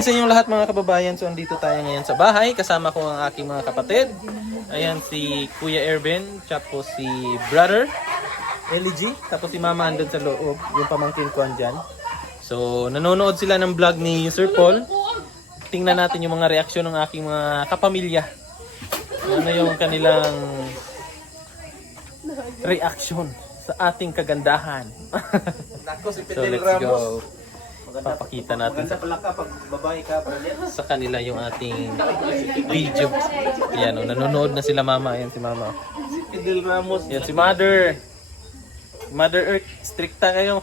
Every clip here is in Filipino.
Sa inyong lahat mga kababayan, so andito tayo ngayon sa bahay. Kasama ko ang aking mga kapatid. Ayan si Kuya Erben, tapos si Brother LG, tapos si Mama andun sa loob, yung pamangkin ko andyan. So nanonood sila ng vlog ni Sir Paul. Tingnan natin yung mga reaksyon ng aking mga kapamilya. Ano yung kanilang reaction sa ating kagandahan. So let's go. Papakita natin sa kanila yung ating video. Ayan o, nanonood na sila mama. Ayan si mama. Fidel Ramos. Ayan si mother. Mother Earth, stricta kayo.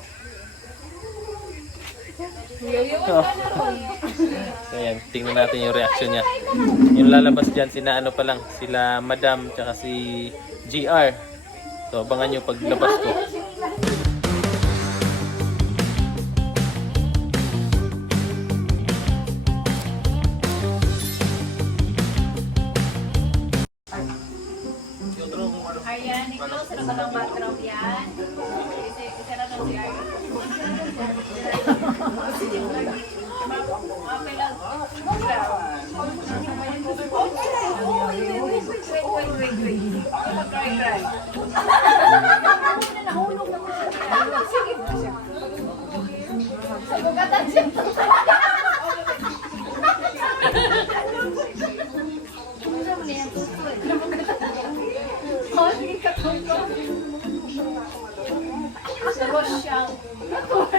Oh. Ayan, tingnan natin yung reaction niya. Yung lalabas dyan, sina ano pa lang, sila Madam, tsaka si GR. So abangan nyo paglabas ko. Ayan, i-close na ba ng background yan? Isa na lang si Arlo. Okay lang. Wait. Try. Nahulog na ko siya. Sige. Sagugatan siya. Saros siyang natuwa.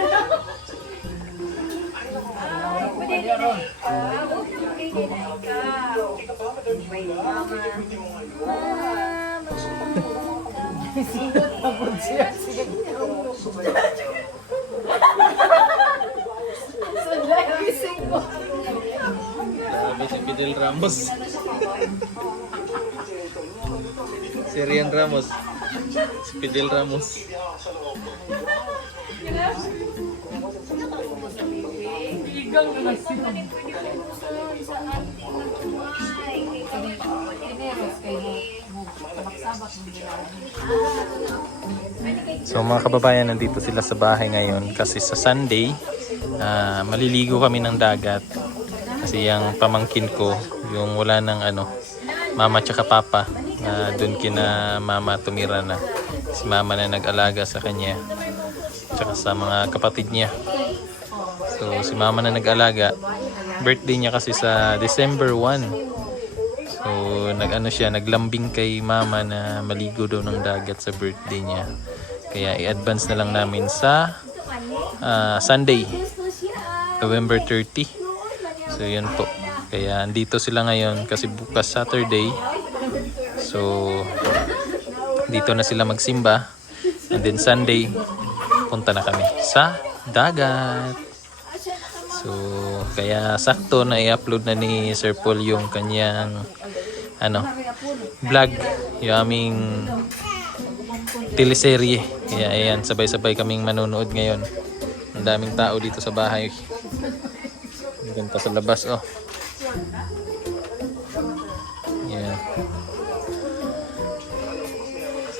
Ay, pwede na ikaw. Pwede na ikaw. Wait, mama. Pagod siya. Sunday, gising ko. Sabi si Fidel Ramos. Si Rian Ramos. Si Fidel Ramos. Igang na sila. Sa ating So mga kababayan, nandito sila sa bahay ngayon kasi sa Sunday maliligo kami ng dagat kasi yung pamangkin ko yung wala ng mama tsaka papa dun kina mama tumira na, si mama na nag-alaga sa kanya tsaka sa mga kapatid niya. So si mama na nag-alaga, birthday niya kasi sa December 1. So naglambing kay mama na maligo daw ng dagat sa birthday niya. Kaya i-advance na lang namin sa Sunday, November 30. So yun po. Kaya andito sila ngayon kasi bukas Saturday. So dito na sila magsimba. And then Sunday, punta na kami sa dagat. So kaya sakto na i-upload na ni Sir Paul yung kanyang vlog, yung aming teleserye. Kaya ayan, sabay-sabay kaming manonood ngayon. Ang daming tao dito sa bahay. Ganda sa labas oh. Ayan.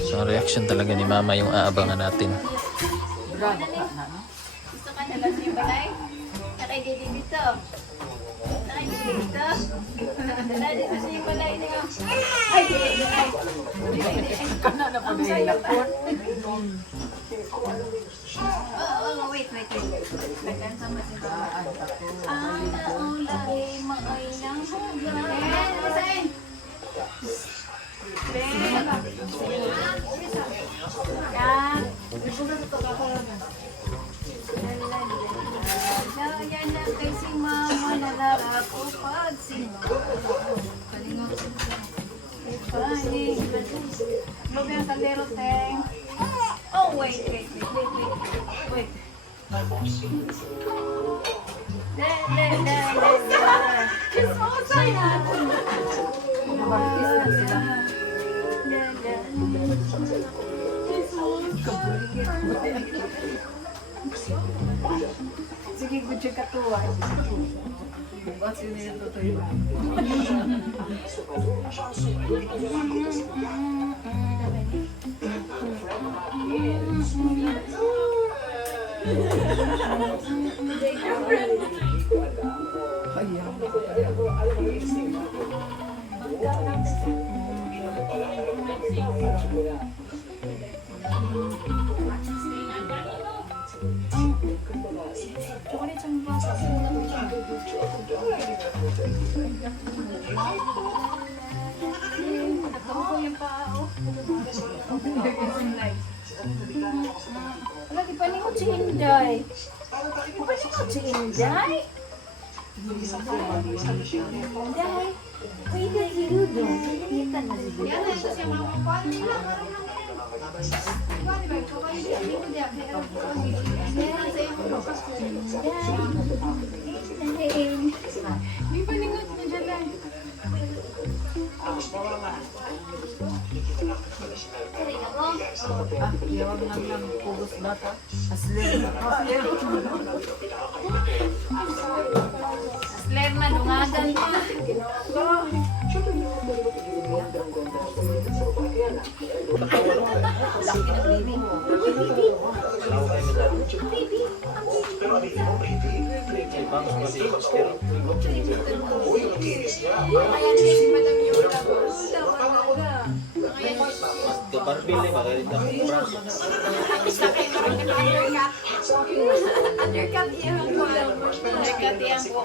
So reaction talaga ni mama yung aabangan natin. Gusto ka nalang yung balay? Nakay dito. Nakay dito. Nakay dito siya yung balay niyo. Ay, dito. Kana na pa din lapon. Wait. Nagkan sama si Baba. Ang taong lahi maay ng hanggan. Yan na kay si mama nalarap ko pag kalingot Babi ang kaldero, Teng. Oh, wait. Kismosa yan. Mabagkis na sila. Sige, good yung katuwa. Bukas yun yung tutuyo. Lagi paningot si Inday. Paningot si Inday. Inday. Pwede si Ludo. Kita na si Ludo. Di paningot na dyan lang. Yawag lang ng pugos bata. Aslen. Sler na, dungagan pa. Laki na baby. Kaya din si Madam Yola. Undercut iyang ko. Undercut iyang ko.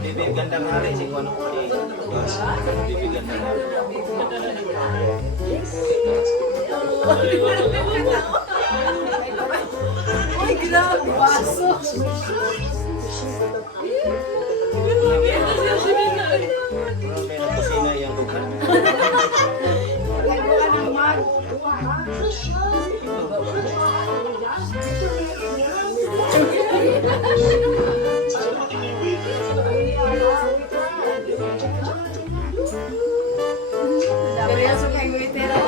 Bibig gandang hari si Kuano. Bibig gandang hari. Uy, grabe, baso. May kusina yung lugar. Gagawa ng mag. Seryoso kay Guitero.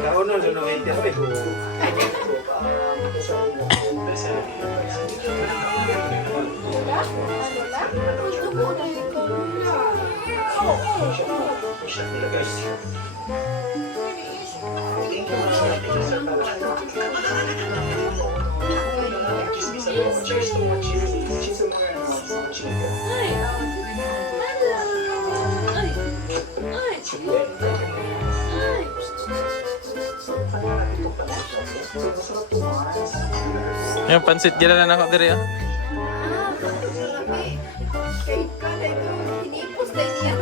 Kauno na nung ito. Yung pansit gila na ako diri. Kay kada ito, hinipos na niya.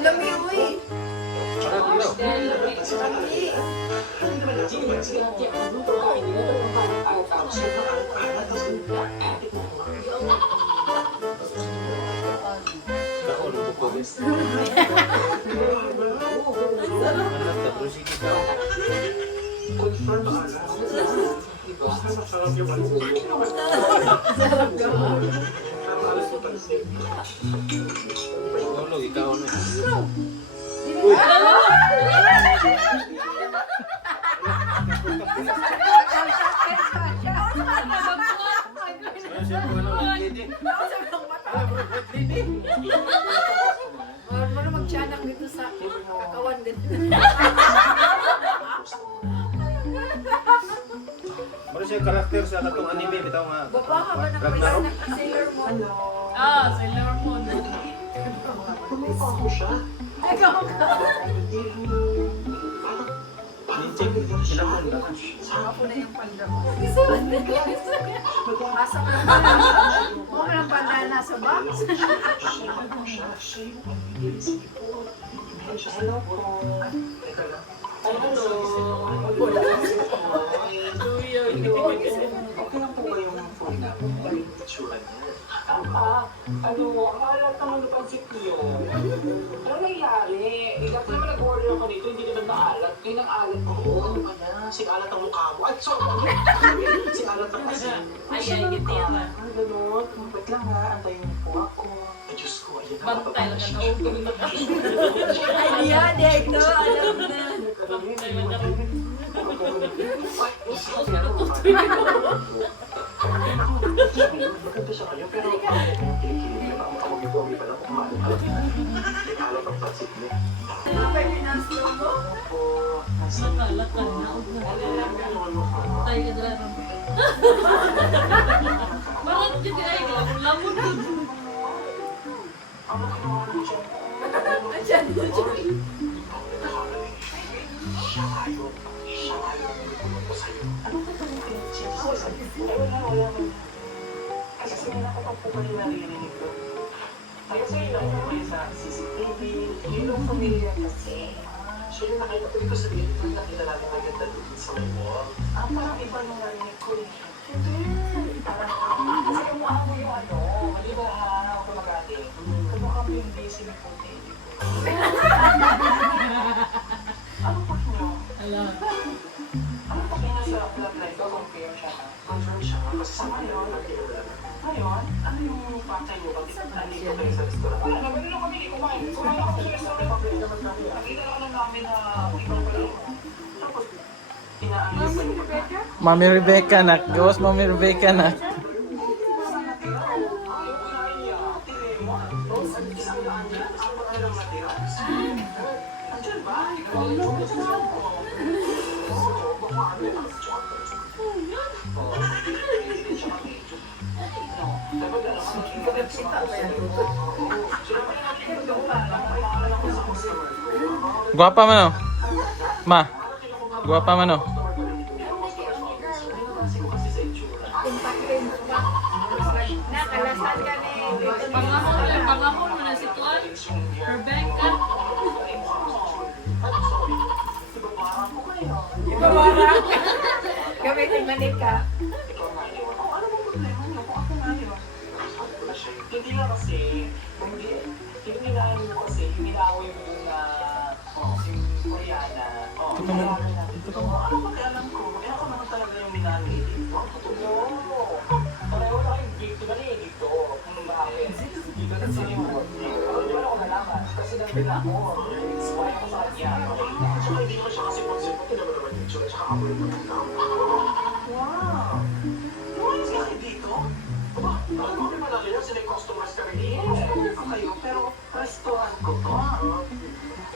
Lami, uy. Ikaw na. Ano magtiyanak dito sa kakawan din. Ano siya karakter sa katong anime bitaw nga. Baba ka ba ng Ragnarok? na Sailor Moon? Sailor Moon. Ikaw ka. Hinapon ba? Ako na yung panda mo. Isulat na niya. Asa ka na. Huwag ka ng panda nasa box. Okay lang po ba yung phone namin? Ano, ang alat naman ng pansit niyo. Ano nangyari? Ilang naman nag-order ako nito, hindi naman naalat. Ngayon ang alat ko. Ano ka na? Sikalat ang mukha mo. Ay, sorry. Sikalat ang asin. Ay, giti yan. Ano ganun? Wait lang ha, antayin niyo po ako. Ay, Diyos ko, ayan. Bantay lang ang nautog na kami. Ay, yan, ito. Alam na. Bantay lang kami. Maganda siya kayo, pero kilikili na ako mag-ipogi pa lang kung maalat. Sikalat ang pansit niyo. Nakalat ka na. Tayo ka dala rin. Bakit dito ay lamon ko? Kasi sila na kapag po kayo narinig ko. Kaya sa ilang may sa CCTV, yun ang familiar kasi. So yung nakita ko dito sa video, yung nakita namin maganda doon sa may wall. Parang iba nung narinig ko eh. Hindi. Parang, kasi yung mukha mo yung ano, mali ba ha, ako mag-ate. Kumukha mo yung busy ni Puti. Ano po nyo? Alam. Ano po nyo sa bloodline ko? Confirm siya na. Confirm siya. Kasi sa ngayon, ngayon, ano yung patay mo? Bakit nandito kayo sa restaurant? Wala naman lang kami kumain. Kumain ako sa restaurant. Nakita lang namin na ibang pala. Tapos, inaayos pa niyo ba? Mami Rebecca nak. Gawas Mami Rebecca nak. Guwapa man oh. Ma. Guwapa man oh. Nakalasan ka ni. Pangahon mo na si Tuan. Rebecca. Gamitin manika. Hindi nga kasi, hindi na mo kasi, hinawin mo yung yung Koreana. Ano ba kaya alam ko? Kaya ako naman talaga yung minani. Totoo. Pareho na kayong dito na rin dito. Kung bakit? Dito na sa iyo. Hindi ba ako nalaman? Kasi nandun na ako. Spy ako sa kanya. Tsaka hindi naman siya kasi concept ko naman yung tsura. Tsaka ako yung matandang. Wow! Lumayos ka kayo dito? Aba, ako may malaki yan. Sila yung customers ka rin. Ito kayo, pero restaurant ko to.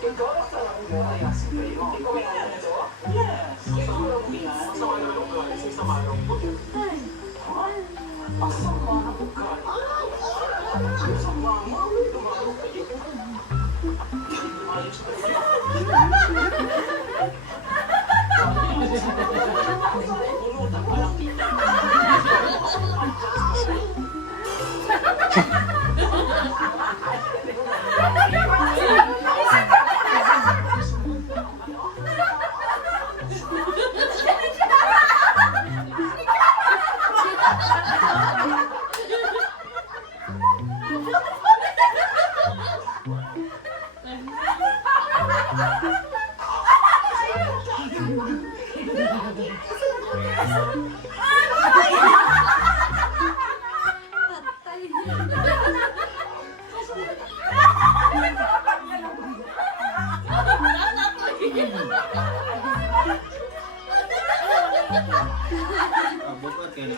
Ikaw, restaurant mo. Ayasin kayo. Ikaw may kaya nito? Yes. Ikaw mo lang yan. Sama na lang ugali. Sama na lang ugali. Pasama na ugali. Pasama mo. Tumaro kayo. Ayos na pulutan pa lang kita. Bukat kayo na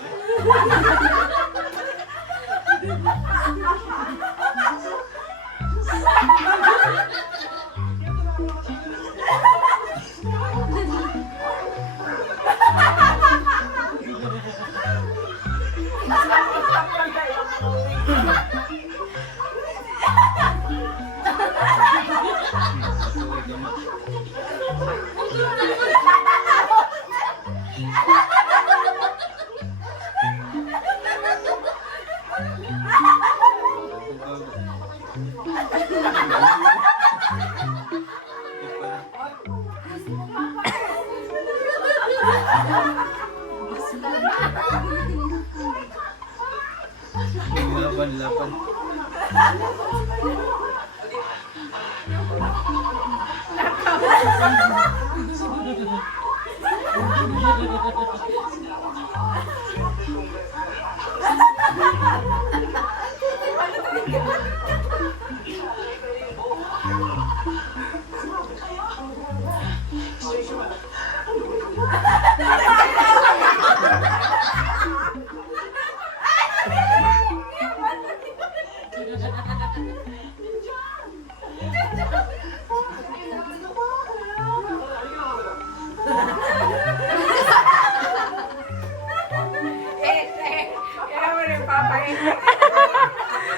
Laban-laban.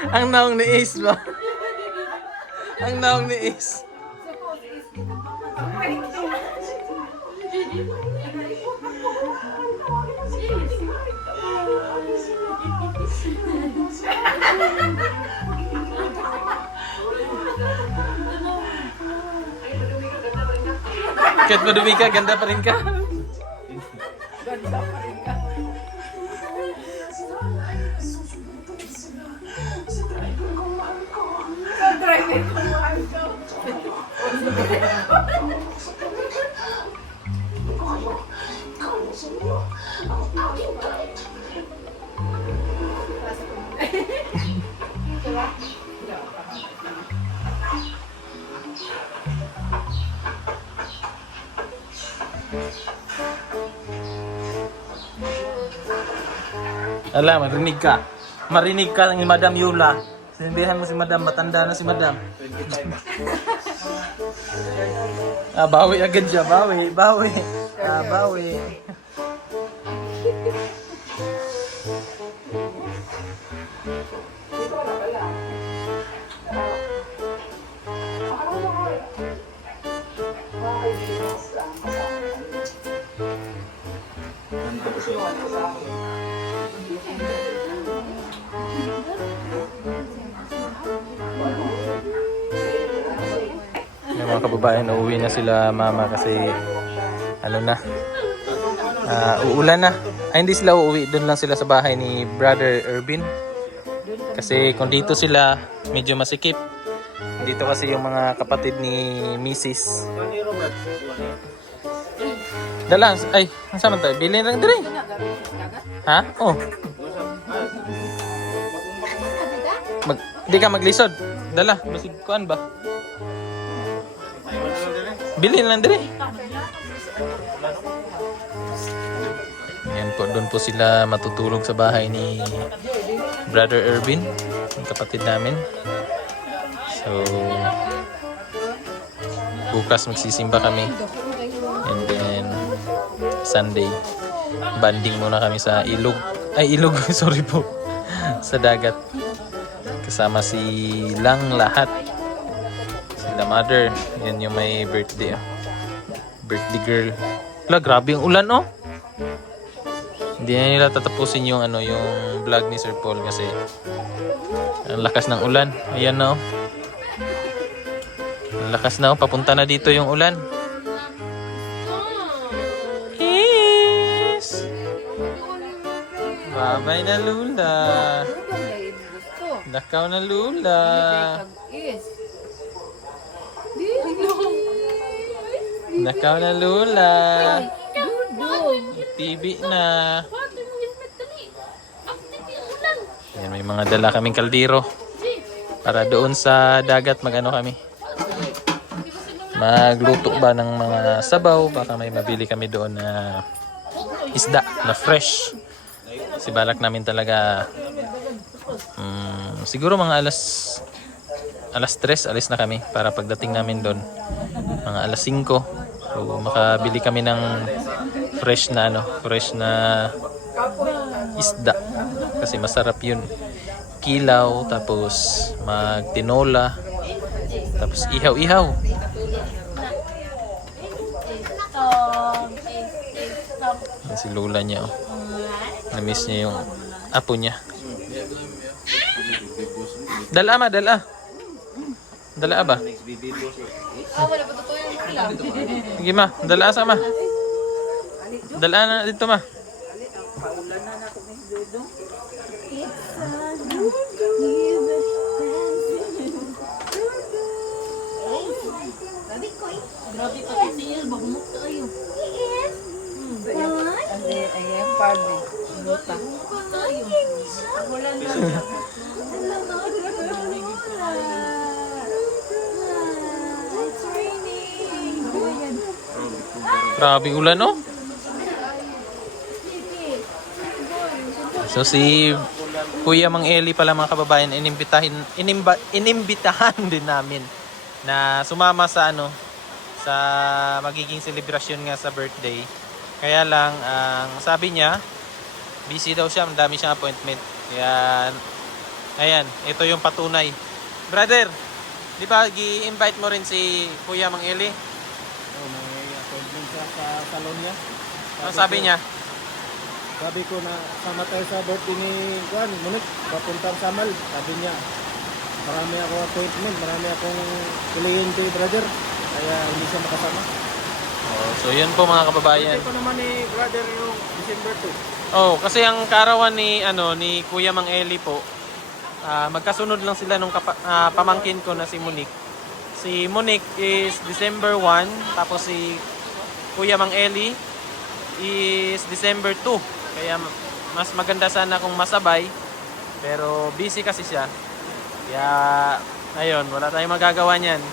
Ang naong ni Ace ba? Ang naong ni Ace. Kahit madumi ka, ganda pa rin ka. Ala, marinig ka. Marinig ka ni Madam Yula. Sinabihan mo si Madam, matanda na si Madam. Bawi agad siya, bawi. Bawi. Yung mga kababayan, uuwi na sila mama kasi ano na, uulan na. Ay, hindi sila uuwi, doon lang sila sa bahay ni Brother Irvin. Kasi kung dito sila, medyo masikip. Dito kasi yung mga kapatid ni Mrs. Dala, ay, ang sama tayo? Bilhin lang dire. Ha? Oh. Di ka maglisod. Dala, basig kuan ba? Bilhin lang dire. Yan po, doon po sila matutulog sa bahay ni Brother Irvin, yung kapatid namin. So, bukas magsisimba kami. And then, Sunday, banding muna kami sa ilog. Ay, ilog, sorry po. Sa dagat. Kasama si Lang lahat. Sila mother. Yan yung may birthday. Birthday girl. Wala, grabe yung ulan, oh. Hindi na nila tatapusin yung yung vlog ni Sir Paul kasi ang lakas ng ulan. Ayan na, oh. Ang lakas na, oh. Papunta na dito yung ulan. Yes! Babay na Lula. Dakaw na Lula. Dakaw na Lula. TV na. Yan, may mga dala kaming kaldero para doon sa dagat magano kami. Magluto ba ng mga sabaw, baka may mabili kami doon na isda na fresh. Kasi balak namin talaga siguro mga alas 3 alis na kami para pagdating namin doon mga alas 5. So makabili kami ng fresh na isda kasi masarap yun. Kilaw, tapos magtinola, tapos ihaw-ihaw. Yan si Lola niya, oh. Na-miss niya yung apo niya. Dala ba? Dala ba? Sige ma, dala sa ma. Dala na dito ma. It's raining. Grabe ulan, no? So si Kuya Mang Eli pala mga kababayan, inimbitahan din namin na sumama sa sa magiging selebrasyon nga sa birthday. Kaya lang ang sabi niya, busy daw siya, madami siyang appointment. Kaya ayan, ito yung patunay. Brother, di ba gi-invite mo rin si Kuya Mang Eli? May appointment siya sa salon niya. Ano sabi niya? Sabi ko na sama tayo sa birthday ni Juan, Monique, papuntang Samal. Sabi niya, marami ako appointment, marami akong kliyente, brother. Kaya hindi siya makasama. Oh, so yun po mga kababayan. Birthday ko naman ni brother yung December 2. Oh, kasi ang karawan ni ni Kuya Mang Eli po, magkasunod lang sila nung pamangkin ko na si Monique. Si Monique is December 1, tapos si Kuya Mang Eli is December 2. Kaya mas maganda sana kung masabay, pero busy kasi siya. Kaya ayun, wala tayong magagawa niyan.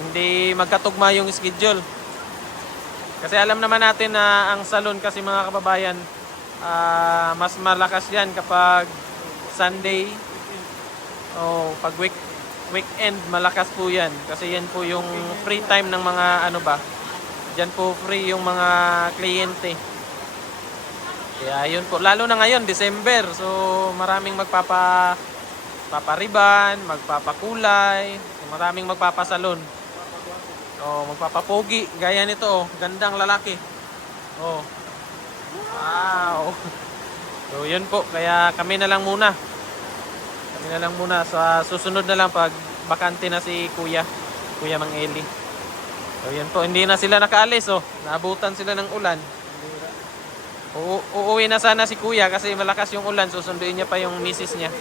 Hindi magkatugma yung schedule. Kasi alam naman natin na ang salon kasi mga kababayan, mas malakas yan kapag Sunday o pag weekend, malakas po yan. Kasi yan po yung free time ng mga dyan po free yung mga kliyente. Kaya yun po, lalo na ngayon, December. So maraming magpapariban, magpapakulay, maraming magpapasalon. Oh, magpapapogi, gaya nito, oh, gandang lalaki. Oh. Wow. So, yun po, kaya kami na lang muna. Kami na lang muna sa susunod na lang pag bakante na si Kuya Mang Eli. So, yun po, hindi na sila nakaalis, oh. Naabutan sila ng ulan. Uuwi na sana si Kuya kasi malakas yung ulan, susunduin niya pa yung misis niya.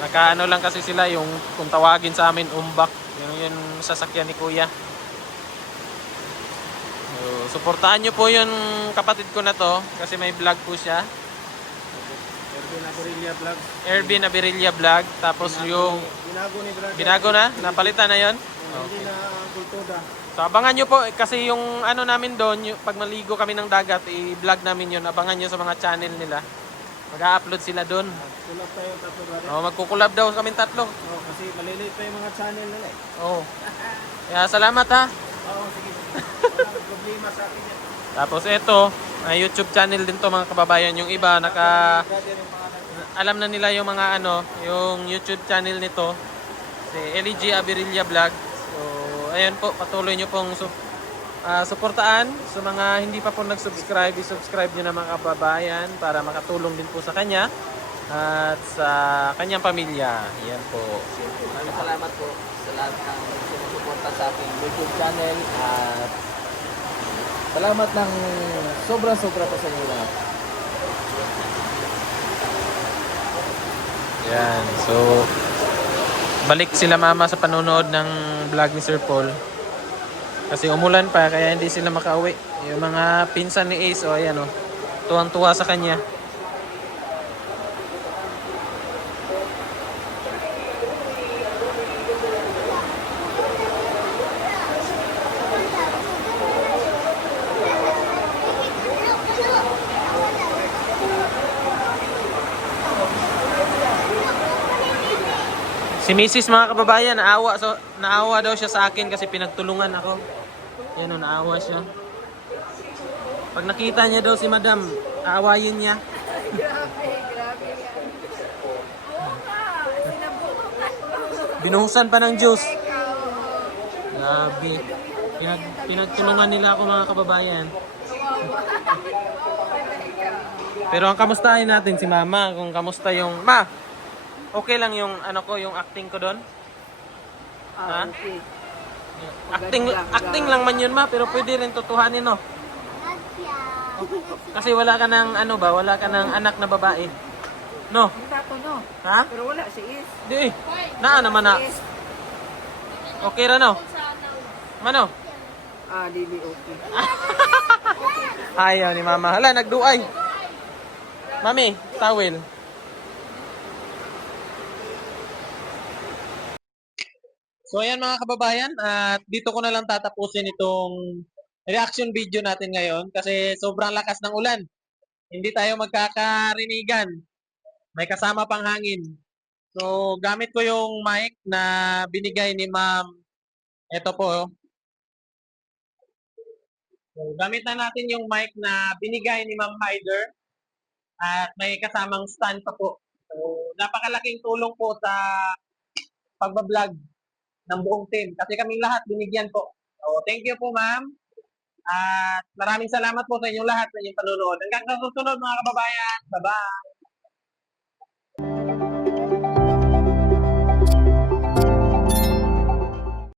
Nakaano lang kasi sila yung kung tawagin sa amin umbak, yung sasakyan ni Kuya. So, suportahan niyo po yung kapatid ko na to kasi may vlog po siya. Erwin Aberilla Vlog. Erwin Aberilla Vlog. Tapos yung Binago ni brother. binago na, napalitan na yon. Hindi na kultuda. So abangan nyo po kasi yung namin doon, pag maligo kami ng dagat, i-vlog namin yun. Abangan nyo sa mga channel nila. Mag-upload sila doon. Kulab tayo tatlo brother. Oh, magkukulab daw kaming tatlo. Oh, kasi maliliit pa yung mga channel nila eh. Oh. Kaya salamat ha. Oo, sige. Walang problema sa akin yan. Tapos ito, YouTube channel din to mga kababayan. Yung iba Brother yung pangalan. alam na nila yung mga yung YouTube channel nito. Si LG Aberilla Vlog. So, ayan po, patuloy nyo pong suportaan. Sa mga hindi pa po nag-subscribe, i-subscribe nyo na mga kababayan para makatulong din po sa kanya at sa kanyang pamilya. Yan po. Maraming salamat po sa lahat ng sumusuporta sa aking YouTube channel at salamat ng sobra-sobra po sa inyo lahat. Yan. So, balik sila mama sa panonood ng vlog ni Sir Paul. Kasi umulan pa, kaya hindi sila makauwi. Yung mga pinsan ni Ace, ayan tuwang-tuwa sa kanya. Si Mrs. mga kababayan, naawa daw siya sa akin kasi pinagtulungan ako. Yan naawa siya. Pag nakita niya daw si Madam, aawayin niya. Grabe. Oo nga. Sinabukan mo. Binuhusan pa ng juice. Ikaw. Grabe. Pinagtulungan nila ako mga kababayan. Pero ang kamustahin natin si Mama, kung kamusta yung... Ma, okay lang yung yung acting ko doon? Ha? Okay. Acting lang man yun, Ma, pero pwede rin tutuhanin, no? Kasi wala ka ng wala ka ng anak na babae. No? Tato no. Ha? Pero wala si Is. Di. Naa naman na. Okay ra no? Mano? Dili okay. Ayaw ni Mama. Hala, nagduay. Mami, towel. So ayan mga kababayan, at dito ko na lang tatapusin itong reaction video natin ngayon kasi sobrang lakas ng ulan. Hindi tayo magkakarinigan. May kasama pang hangin. So gamit ko yung mic na binigay ni Ma'am. Ito po. So, gamit na natin yung mic na binigay ni Ma'am Hyder at may kasamang stand pa po. So napakalaking tulong po sa pagbablog ng buong team. Kasi kaming lahat binigyan po. So, thank you po, ma'am. At maraming salamat po sa inyong lahat sa inyong panunood. Hanggang sa susunod, mga kababayan. Bye-bye!